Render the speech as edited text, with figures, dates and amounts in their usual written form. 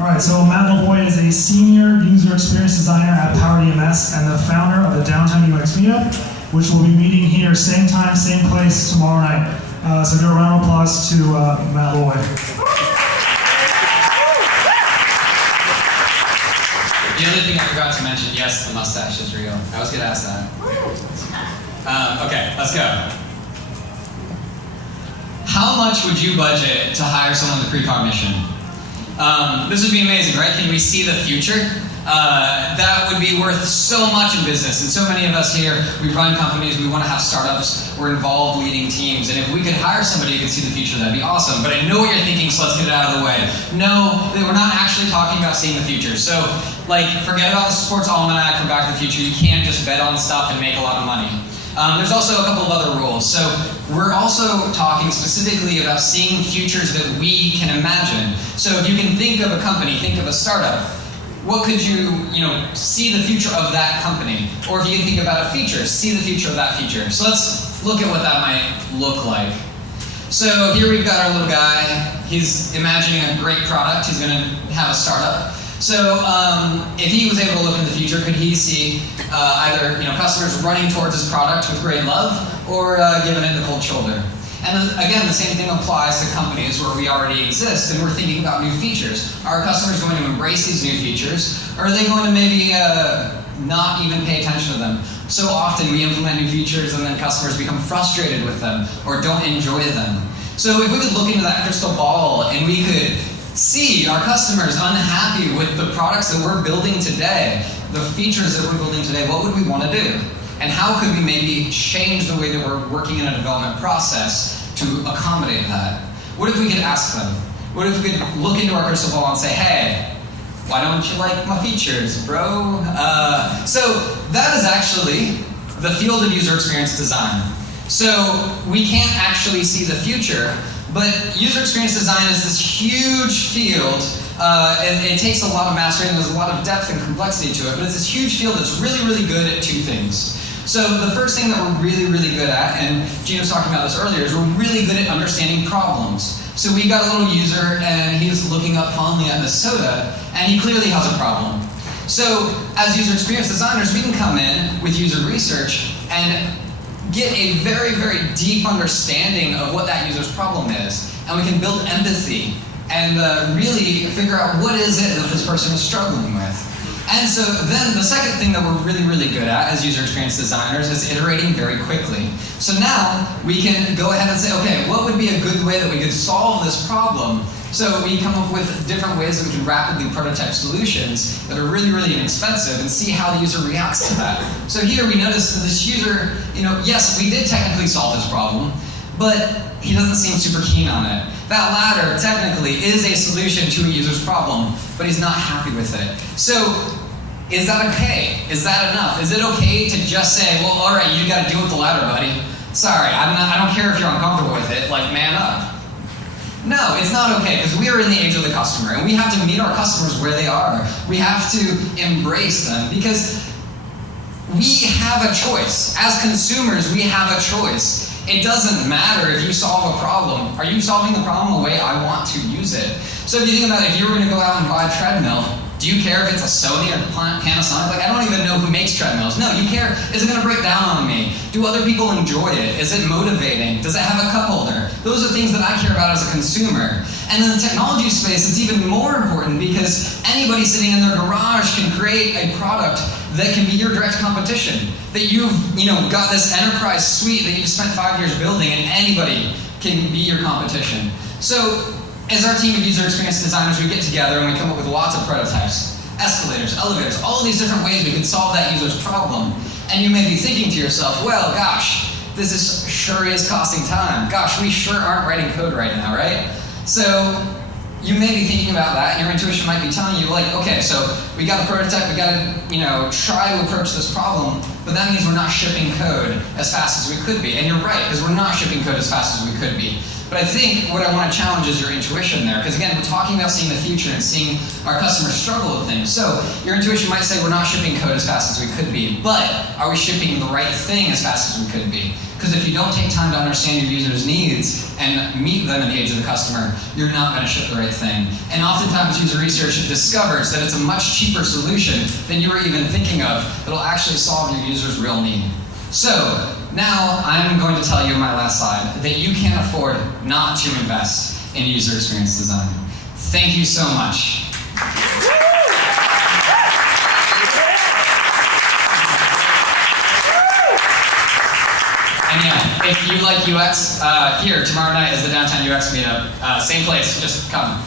All right, so Matt Lavoie is a senior user experience designer at Power DMS and the founder of the Downtown UX Meetup, which will be meeting here same time, same place tomorrow night. So give a round of applause to Matt Lavoie. The other thing I forgot to mention, yes, the mustache is real. I was going to ask that. Okay, let's go. How much would you budget to hire someone with precognition? This would be amazing, right? Can we see the future? That would be worth so much in business. And so many of us here, we run companies, we want to have startups, we're involved leading teams. And if we could hire somebody who could see the future, that'd be awesome. But I know what you're thinking, so let's get it out of the way. No, we're not actually talking about seeing the future. So, forget about the sports almanac from Back to the Future. You can't just bet on stuff and make a lot of money. There's also a couple of other rules. So we're also talking specifically about seeing futures that we can imagine. So if you can think of a company, think of a startup, what could you see the future of that company? Or if you can think about a feature, see the future of that feature. So let's look at what that might look like. So here we've got our little guy. He's imagining a great product. He's going to have a startup. So if he was able to look in the future, could he see either customers running towards his product with great love, or giving it the cold shoulder? And again, the same thing applies to companies where we already exist and we're thinking about new features. Are customers going to embrace these new features, or are they going to maybe not even pay attention to them? So often we implement new features and then customers become frustrated with them or don't enjoy them. So if we could look into that crystal ball and we could see our customers unhappy with the products that we're building today, the features that we're building today, what would we want to do? And how could we maybe change the way that we're working in a development process to accommodate that? What if we could ask them? What if we could look into our crystal ball and say, hey, why don't you like my features, bro? So that is actually the field of user experience design. So we can't actually see the future, but user experience design is this huge field. It takes a lot of mastery and there's a lot of depth and complexity to it, but it's this huge field that's really, really good at two things. So the first thing that we're really, really good at, and Gina was talking about this earlier, is we're really good at understanding problems. So we got a little user and he's looking up fondly at this soda, and he clearly has a problem. So as user experience designers, we can come in with user research and get a very, very deep understanding of what that user's problem is. And we can build empathy and really figure out what is it that this person is struggling with. And so then the second thing that we're really, really good at as user experience designers is iterating very quickly. So now we can go ahead and say, okay, what would be a good way that we could solve this problem? So we come up with different ways that we can rapidly prototype solutions that are really, really inexpensive and see how the user reacts to that. So here we notice that this user, yes, we did technically solve his problem, but he doesn't seem super keen on it. That latter, technically, is a solution to a user's problem, but he's not happy with it. So, is that okay? Is that enough? Is it okay to just say, well, all right, you got to deal with the latter, buddy. Sorry, I don't care if you're uncomfortable with it, man up. No, it's not okay, because we are in the age of the customer, and we have to meet our customers where they are. We have to embrace them, because we have a choice. As consumers, we have a choice. It doesn't matter if you solve a problem. Are you solving the problem the way I want to use it? So if you think about it, if you were going to go out and buy a treadmill, do you care if it's a Sony or Panasonic? I don't even know who makes treadmills. No, you care, is it going to break down on me? Do other people enjoy it? Is it motivating? Does it have a cup holder? Those are things that I care about as a consumer. And in the technology space, it's even more important because anybody sitting in their garage can create a product that can be your direct competition. That you've got this enterprise suite that you've spent 5 years building, and anybody can be your competition. So as our team of user experience designers, we get together and we come up with lots of prototypes, escalators, elevators, all of these different ways we can solve that user's problem. And you may be thinking to yourself, well, gosh, this sure is costing time. Gosh, we sure aren't writing code right now, right? So you may be thinking about that, and your intuition might be telling you, okay, so we got a prototype, we got to try to approach this problem, but that means we're not shipping code as fast as we could be. And you're right, because we're not shipping code as fast as we could be. But But I think what I want to challenge is your intuition there. Because again, we're talking about seeing the future and seeing our customers struggle with things. So your intuition might say we're not shipping code as fast as we could be, but are we shipping the right thing as fast as we could be? Because if you don't take time to understand your users' needs and meet them in the age of the customer, you're not going to ship the right thing. And oftentimes user research discovers that it's a much cheaper solution than you were even thinking of that'll actually solve your user's real need. So now I'm going to tell you my last slide that you can't afford not to invest in user experience design. Thank you so much. And yeah, if you like UX, here tomorrow night is the Downtown UX meetup. Same place, just come.